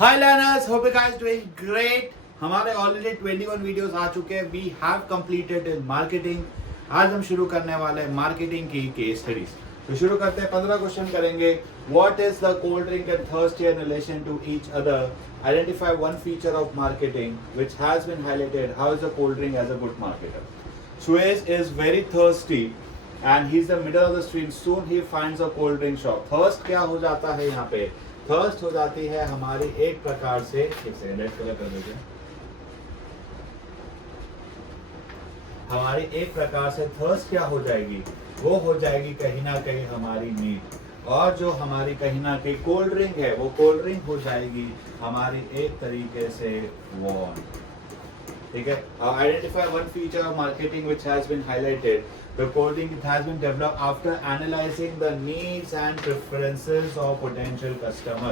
Hi learners, hope you guys doing great. हमारे already 21 videos आ चुके हैं. We have completed in marketing. आज हम शुरू करने वाले हैं मार्केटिंग की केस स्टडीज. तो शुरू करते हैं. 15 क्वेश्चन करेंगे. What is the cold drink and thirsty in relation to each other? Identify one feature of marketing which has been highlighted. How is the cold drink as a good marketer? Suez is very thirsty and he's the middle of the street. Soon he finds a cold drink shop. Thirst क्या हो जाता है यहाँ पे? Thirst हो जाती है हमारी एक प्रकार से. एक सेकंड रेड कलर कर दीजिए. हमारी एक प्रकार से थर्स्ट क्या हो जाएगी? वो हो जाएगी कहीं ना कहीं हमारी नीड. और जो हमारी कहीं ना कहीं कोल्ड ड्रिंक है वो कोल्ड ड्रिंक हो जाएगी हमारी एक तरीके से वांट. ठीक है. Identify one feature of marketing which has been highlighted. The cold drink has been developed after analyzing the needs and preferences of potential customer.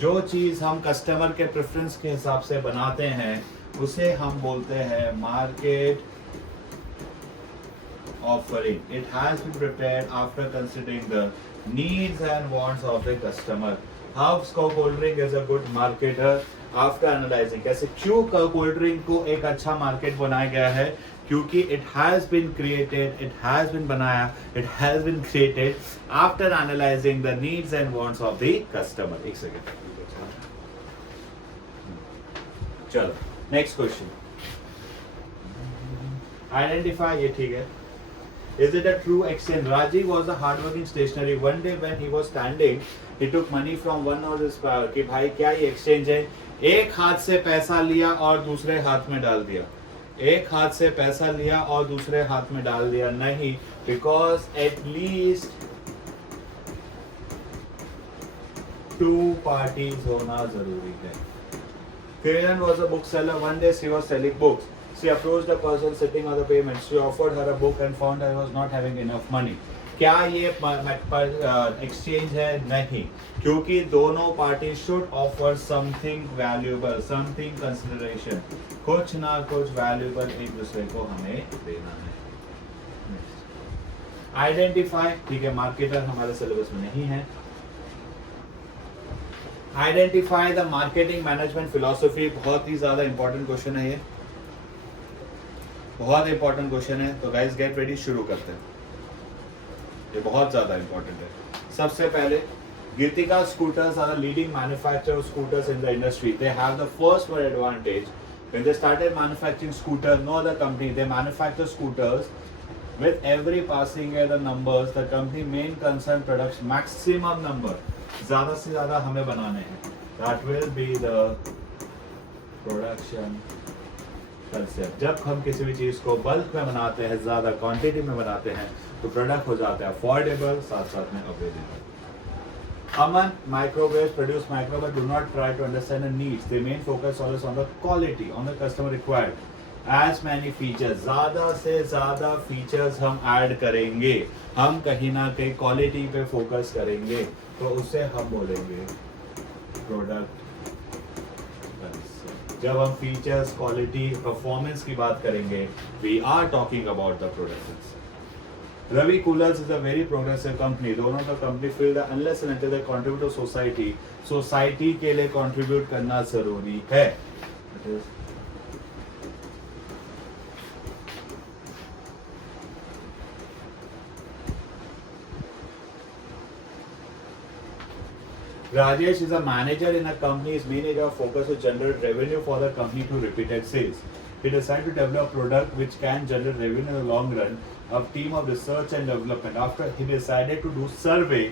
जो चीज़ हम कस्टमर के प्रेफरेंस के हिसाब से बनाते हैं उसे हम बोलते हैं market offering. It has been prepared after considering the needs and wants of the customer. How cold drink is a good marketer after analyzing. कैसे क्यों कोल्ड ड्रिंक को एक अच्छा मार्केट बनाया गया है? क्योंकि it has been created, it has been बनाया, it has been created after analyzing the needs and wants of the customer. एक सेकेंड. चलो नेक्स्ट क्वेश्चन. आइडेंटिफाई. ये ठीक है. Is it a true exchange? Rajiv was a hardworking stationery. One day when he was standing, he took money from one of his कि भाई क्या ये exchange है? एक हाथ से पैसा लिया और दूसरे हाथ में डाल दिया. एक हाथ से पैसा लिया और दूसरे हाथ में डाल दिया. नहीं, because at least two parties होना जरूरी है. Kiran was a bookseller. One day she was selling books. She approached a person sitting on the pavement. She offered her a book and found I was not having enough money. क्या ये exchange है? नहीं, क्योंकि दोनों party should offer something valuable, something consideration. कुछ ना कुछ valuable एक दूसरे को हमें देना है. आइडेंटिफाई. ठीक है, मार्केटर हमारे सिलेबस में नहीं है. Identify the marketing management philosophy. बहुत ही ज्यादा इंपॉर्टेंट क्वेश्चन है ये, बहुत इंपॉर्टेंट क्वेश्चन है. तो गाइस गेट रेडी, शुरू करते हैं. ये बहुत ज्यादा इंपॉर्टेंट है. सबसे पहले Girtika scooters are the leading manufacturer of scooters in the industry. They have the first one advantage. When they started manufacturing scooter, no other company, they manufacture scooters with every passing year the numbers. The company main concern products maximum number. ज़्यादा से ज़्यादा हमें बनाने हैं. That will be the production concept. जब हम किसी भी चीज़ को बल्क में बनाते हैं, ज़्यादा क्वांटिटी में बनाते हैं, तो प्रोडक्ट हो जाता है अफोर्डेबल, साथ साथ में available. Aman microwaves produce microwave do not try to understand the needs. They main focus always on the quality, on the customer required. As many features, ज़्यादा से ज़्यादा फीचर्स हम ऐड करेंगे, हम कहीं ना कहीं क्वालिटी पे फोकस करेंगे, तो उसे हम बोलेंगे प्रोडक्ट. जब हम फीचर्स, क्वालिटी, परफॉर्मेंस की बात करेंगे, we are talking about the products. Ravi Coolers is a very progressive company. दोनों का कंपनी फील्ड है unless and until they contribute to society. Society के लिए कंट्रीब्यूट करना जरूरी है. Rajesh is a manager in a company. His main area of focus is generate revenue for the company to repeated sales. He decided to develop a product which can generate revenue in the long run. A team of research and development. After he decided to do survey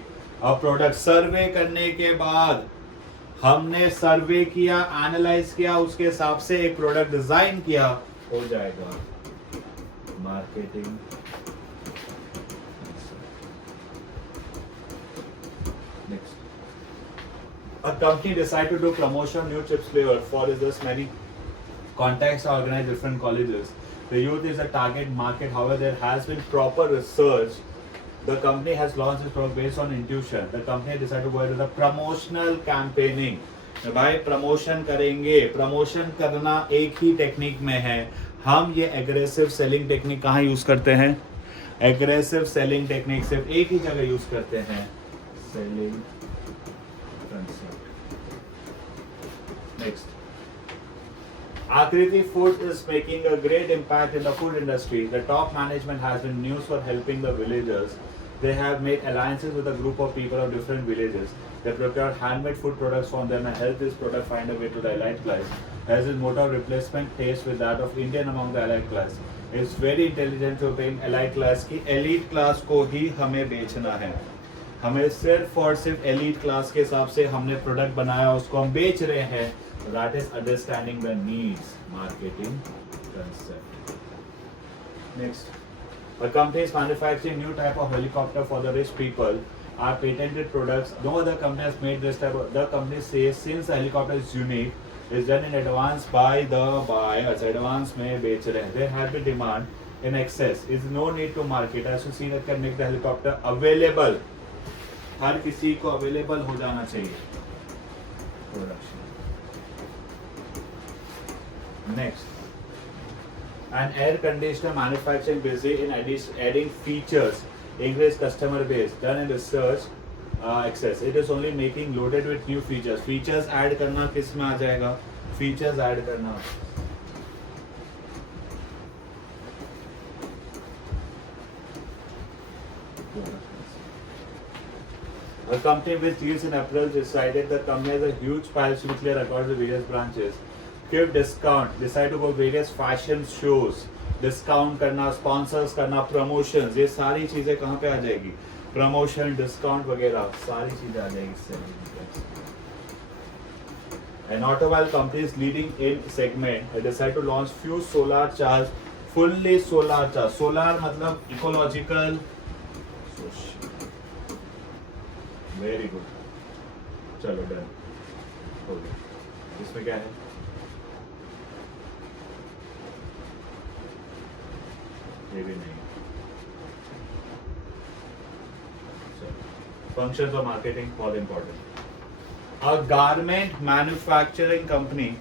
of product. सर्वे करने के बाद हमने सर्वे किया, analyse किया, उसके हिसाब से एक प्रोडक्ट डिजाइन किया, हो जाएगा marketing. A company decided to do promotion new chips flavor for this many contacts are organized different colleges. The youth is a target market. However, there has been proper research. The company has launched this product based on intuition. The company decided to go into the promotional campaigning. भाई promotion करेंगे. Promotion करना एक ही technique में है. हम ये aggressive selling technique कहाँ use करते हैं? एग्रेसिव सेलिंग टेक्निक सिर्फ एक ही जगह यूज करते हैं, selling concept. Next. Akriti Food is making a great impact in the food industry. The top management has been news for helping the villagers. They have made alliances with a group of people of different villages. They procure handmade food products from them and help this product find a way to the elite class. As his motto of replacement taste with that of Indian among the elite class. It's very intelligent to obtain elite class की elite class को ही हमें बेचना है. हमें सिर्फ और सिर्फ elite class के हिसाब से हमने प्रोडक्ट बनाया, उसको हम बेच रहे हैं. That is understanding the needs marketing concept. Next, a company is manufacturing new type of helicopter for the rich people. Our patented products. No other company has made this type of. The company says since the helicopter is unique, is done in advance by the buyers. Advance में बेच रहे हैं. There has been demand in excess. Is no need to market. As you see, that can make the helicopter available. हर किसी को available हो जाना चाहिए. Production. Next, an air conditioner manufacturing busy in adding features, increase customer base, done in research access. It is only making loaded with new features. Features add करना किस में आ जाएगा? Features add करना. A company which deals in apparel decided the company has a huge pile to clear across the various branches. Give discount, decide to go various fashion shows, discount करना, sponsors करना, promotions, ये सारी चीजें कहाँ पे आ जाएगी? Promotion, discount वगैरह सारी चीजें आ जाएगी इससे. An automobile company is leading in segment. They decide to launch few solar charge, fully solar charge. Solar मतलब ecological, very good. चलो डन हो गया. इसमें क्या है? ये भी नहीं. Functions of marketing बहुत important. A garment manufacturing company.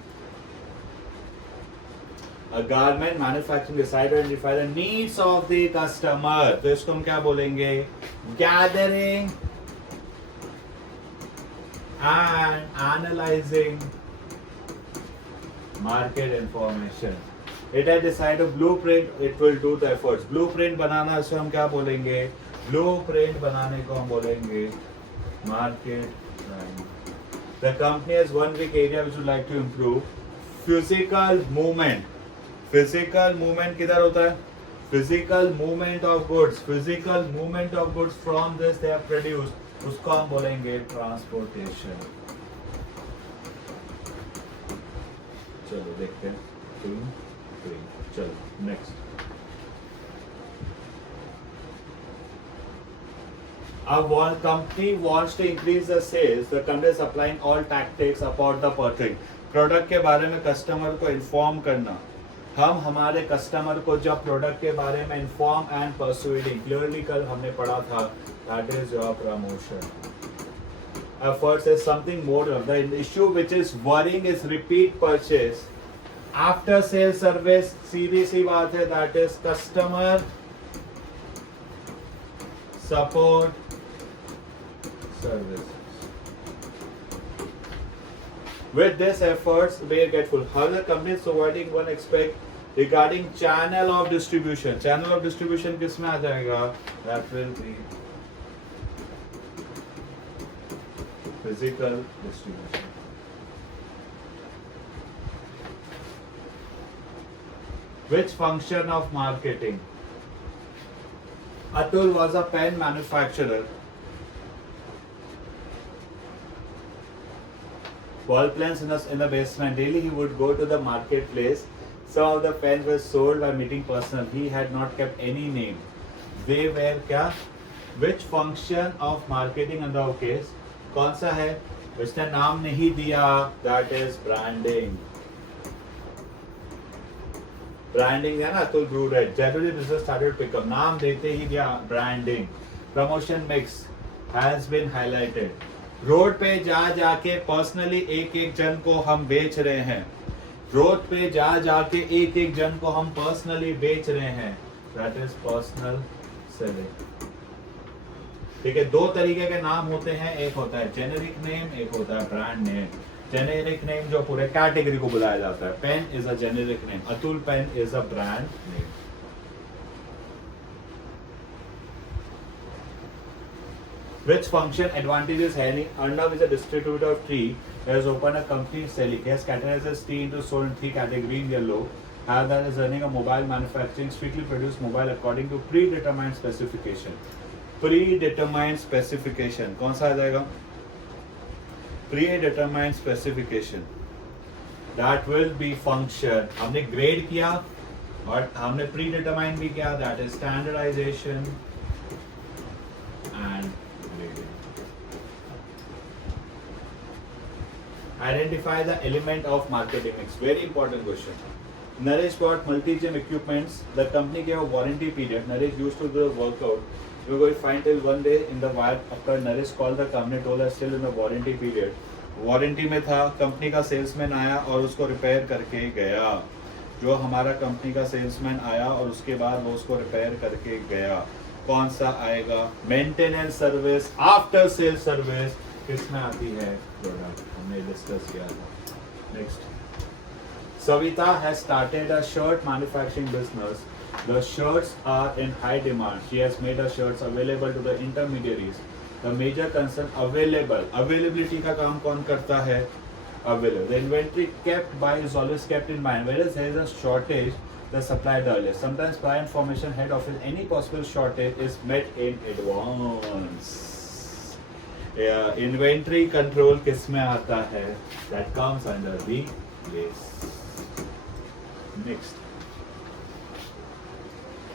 A garment manufacturing decide to identify the needs of the customer. तो इसको हम क्या बोलेंगे? Gathering and analyzing market information. It has decided a blueprint. It will do the efforts. Blueprint बनाना इसको हम क्या बोलेंगे? Blueprint बनाने को हम बोलेंगे market planning. The company has one big area which would like to improve. Physical movement. Physical movement किधर होता है? Physical movement of goods. Physical movement of goods from this they have produced. उसको हम बोलेंगे transportation. चलो देखते हैं. चलो next. A company wants to increase the sales. The company is applying all tactics about the purchasing. Product के बारे में कस्टमर को इन्फॉर्म करना. हम हमारे कस्टमर को जब प्रोडक्ट के बारे में इन्फॉर्म एंड परसुएडिंग, क्लियरली कल हमने पढ़ा था, that is your promotion. Efforts is something more. The issue which is worrying is repeat purchase. After sale service, सीधी सी बात है, that is customer support services. With this efforts, they get full. How the company is providing one aspect regarding channel of distribution. Channel of distribution किसमें आ जाएगा? That will be physical distribution. Which function of marketing? Atul was a pen manufacturer. Ball pens in the basement. Daily he would go to the marketplace. Some of the pens were sold by meeting personnel. He had not kept any name. They were क्या? Which function of marketing in the case? कौन सा है? उसने नाम नहीं दिया. That is branding. Branding है ना, तो grew red. Generally business started to pick up. नाम देते ही दिया branding. Promotion mix has been highlighted. Road पे जा जाके पर्सनली एक एक जन को हम बेच रहे हैं. रोड पे जा जाके एक एक जन को हम पर्सनली बेच रहे हैं. That is personal selling. ठीक है, दो तरीके के नाम होते हैं. एक होता है जेनेरिक नेम, एक होता है ब्रांड नेम. जेनेरिक नेम जो पूरे कैटेगरी को बुलाया जाता है. Pen is a generic name. Atul pen is a brand name. Which function advantages Henry Arnav is a distributor of tea. He has opened a company selling. He has categorized tea into sold in three categories in yellow. That is running a mobile manufacturing, strictly produced mobile according to predetermined specification. Predetermined specification. कौन सा आ जाएगा? Predetermined specification. That will be function. हमने grade किया और हमने predetermined भी किया. That is standardization and grading. Identify the element of marketing mix. Very important question. Naresh bought multi-gym equipments. The company gave a warranty period. Naresh used to do the workout. We were fine till one day in the wire. After Naresh called the company, told us still in the warranty period. Warranty में था, company का salesman आया और उसको repair करके गया. जो हमारा कंपनी का सेल्समैन आया और उसके बाद वो उसको रिपेयर करके गया. कौन सा आएगा? Maintenance service, after sale service किसमें आती है? प्रोडक्ट हमने डिस्कस किया था. Next, Savita has started a shirt manufacturing business. The shirts are in high demand. She has made her shirts available to the intermediaries. The major concern available. Availability का काम कौन करता है? Available. The inventory kept by is always kept in mind. Whereas there is a shortage, the supply the earliest. Sometimes prior information head office any possible shortage is met in advance. Inventory control किसमें आता है? That comes under the list. Next,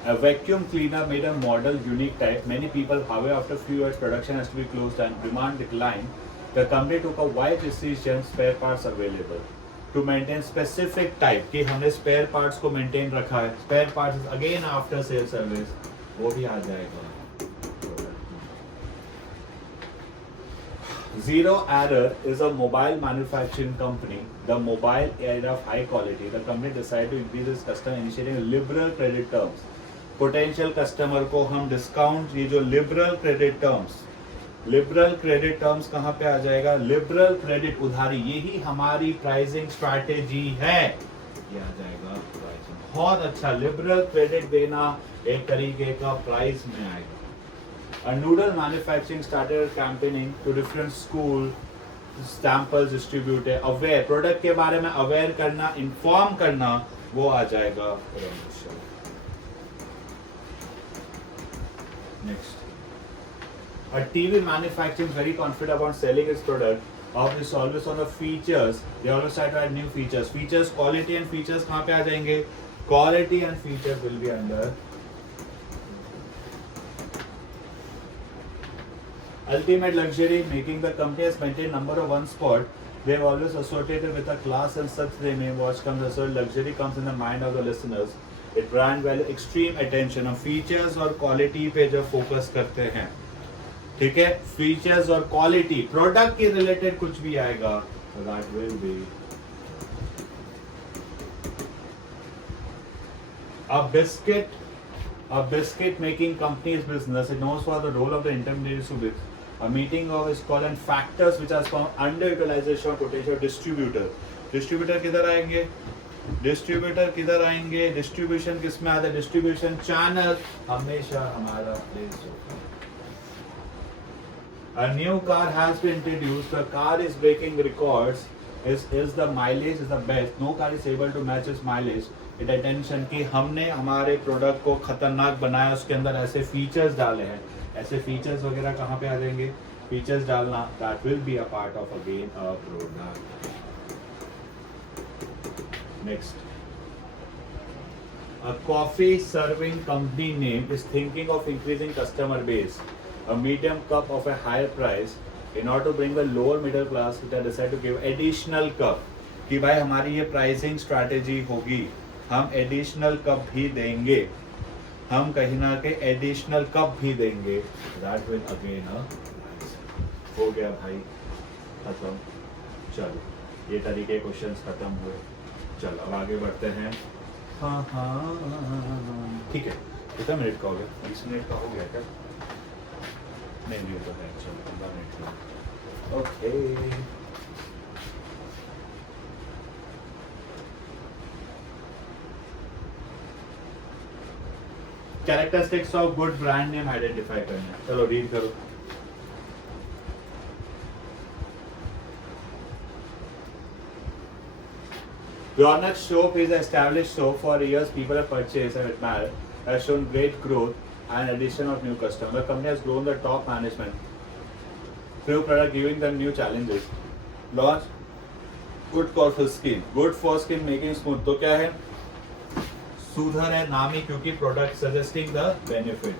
a vacuum cleaner made a model unique type. Many people, however, after few years production has to be closed and demand declined. The company took a wide decision, spare parts available to maintain specific type. कि हमने spare parts को maintain रखा है. Spare parts is again after sale service. वो भी आ जाएगा. Zero Error is a mobile manufacturing company. The mobile era of high quality. The company decided to increase its customer initiating liberal credit terms. Potential customer को हम discount, ये जो liberal credit terms कहाँ पे आ जाएगा? Liberal credit उधारी, यही हमारी pricing strategy है. ये आ जाएगा pricing. बहुत अच्छा, liberal credit देना एक तरीके का price में आएगा. A noodle manufacturing started campaigning to different school, samples distributed, aware product के बारे में aware करना, inform करना, वो आ जाएगा promotion. Next, a TV manufacturing very confident about selling its product. Obviously always on the features, they always try to add new features. Features, quality and features कहाँ पे आ जाएंगे? Quality and features will be under Ultimate Luxury, making the company has maintained number of one spot. They have always associated with a class and such the name watch comes as well. Luxury comes in the mind of the listeners. It brand value extreme attention. हम features और quality पे जब focus करते हैं, ठीक है? Features और quality, product के related कुछ भी आएगा, so that will be a biscuit making company's business. It knows for the role of the intermediaries to with. A meeting of is called and factors which are found underutilization of potential distributor. Distributor किधर आएंगे? Distribution किस में आता है? Distribution channel हमेशा हमारा place होगा. A new car has been introduced. The car is breaking records. Is the mileage is the best. No car is able to match its mileage. It attention कि हमने हमारे प्रोडक्ट को खतरनाक बनाया, उसके अंदर ऐसे फीचर्स डाले हैं. ऐसे फीचर्स वगैरह कहाँ पे आ जाएंगे? फीचर्स डालना, that will be a part of again a product. Next, a coffee serving company name is thinking of increasing customer base. A medium cup of a higher price. In order to bring the lower middle class, it has decided to give additional cup. कि भाई हमारी ये pricing strategy होगी, हम additional cup भी देंगे, हम कहीं ना कहीं एडिशनल कप भी देंगे. दैट विल अगेन हो गया भाई, खत्म. चलो ये तरीके क्वेश्चंस खत्म हुए. चलो अब आगे बढ़ते हैं. हाँ ठीक है. कितना मिनट का हो गया? 20 मिनट का हो गया क्या? नहीं तो है. चलो 15 मिनट का. Okay characteristics of good brand name identify करना। चलो रीड करो। Ronak soap is an established soap for years. People have purchased and admired. Has shown great growth and addition of new customers. The company has grown the top management through product giving them new challenges. Launch good for skin. Good for skin making smooth. तो क्या है? सुधर है नाम ही क्योंकि product suggesting the benefit.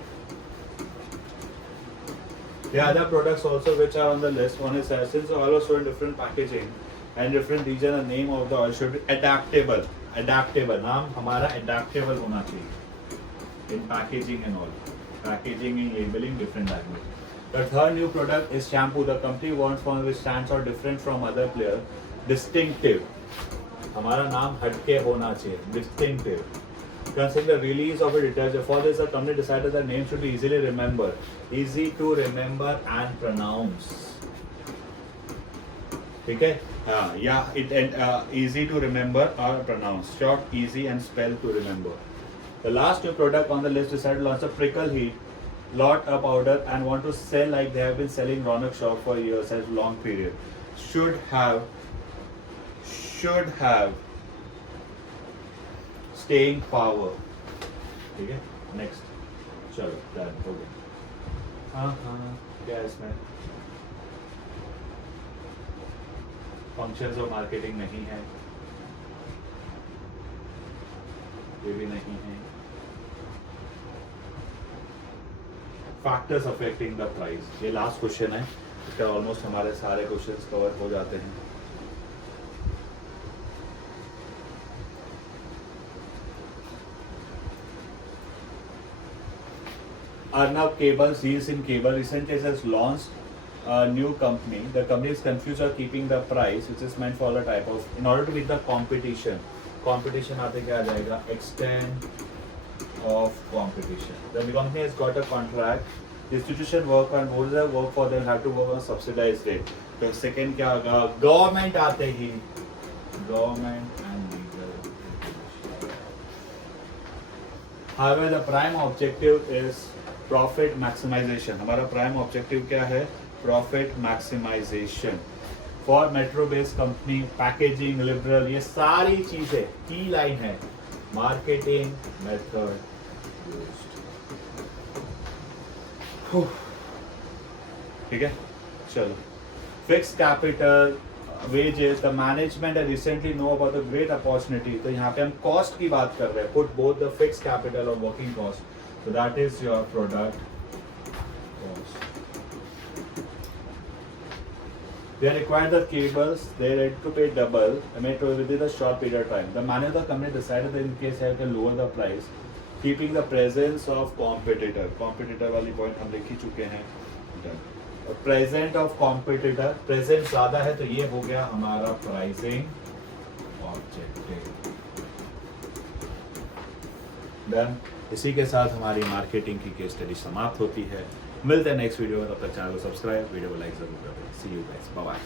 There are other products also which are on the list. One is Essence, all are in different packaging and different region. The name of the oil should be adaptable. Adaptable नाम हमारा adaptable होना चाहिए in packaging and all. Packaging and labeling different language. The third new product is shampoo. The company wants one which stands out different from other player. Distinctive. हमारा नाम हटके होना चाहिए. Distinctive. Considering the release of a detergent, for this the company decided the name should be easily remembered, easy to remember and pronounce. ठीक है? हाँ, yeah, it easy to remember or pronounce. Short, easy and spell to remember. The last new product on the list decided to launch a prickle heat lot a powder and want to sell like they have been selling Ronak shop for years as long period. Should have staying power. ठीक है? Next. चलो, done हो गया। हाँ, क्या है इसमें? Functions of marketing नहीं है, ये भी नहीं है। फैक्टर्स अफेक्टिंग द प्राइस, ये लास्ट क्वेश्चन है। इसका ऑलमोस्ट हमारे सारे क्वेश्चंस कवर हो जाते हैं। Arnav Cables deals in cable. Recently has launched a new company. The company is confused of keeping the price, which is meant for all type of. In order to beat the competition, competition आते क्या आ जाएगा? Extent of competition. The company has got a contract. Institution work and those that work for them have to work on a subsidized rate. तो second क्या होगा? Government आते ही government and legal. However, the prime objective is profit maximisation. हमारा prime objective क्या है? Profit maximisation for metro based company. Packaging liberal, ये सारी चीजें की लाइन है। मार्केटिंग मेथड ठीक है। चलो, fix capital, wages, the management has recently know about the great opportunity. तो यहाँ पे हम cost की बात कर रहे हैं. Put both the fixed capital or working cost. So that is your product cost. They require the cables. They had to pay double. I mean, within a short period of time. The manager of the company decided that in case they can lower the price, keeping the presence of competitor. Competitor वाली point हम लिख ही चुके हैं. Present of competitor. Present ज़्यादा है तो ये हो गया हमारा pricing objective. Done. इसी के साथ हमारी मार्केटिंग की केस स्टडी समाप्त होती है। मिलते हैं नेक्स्ट वीडियो में, तब तक चैनल को सब्सक्राइब, वीडियो को लाइक जरूर करें। सी यू गाइस, बाय बाय।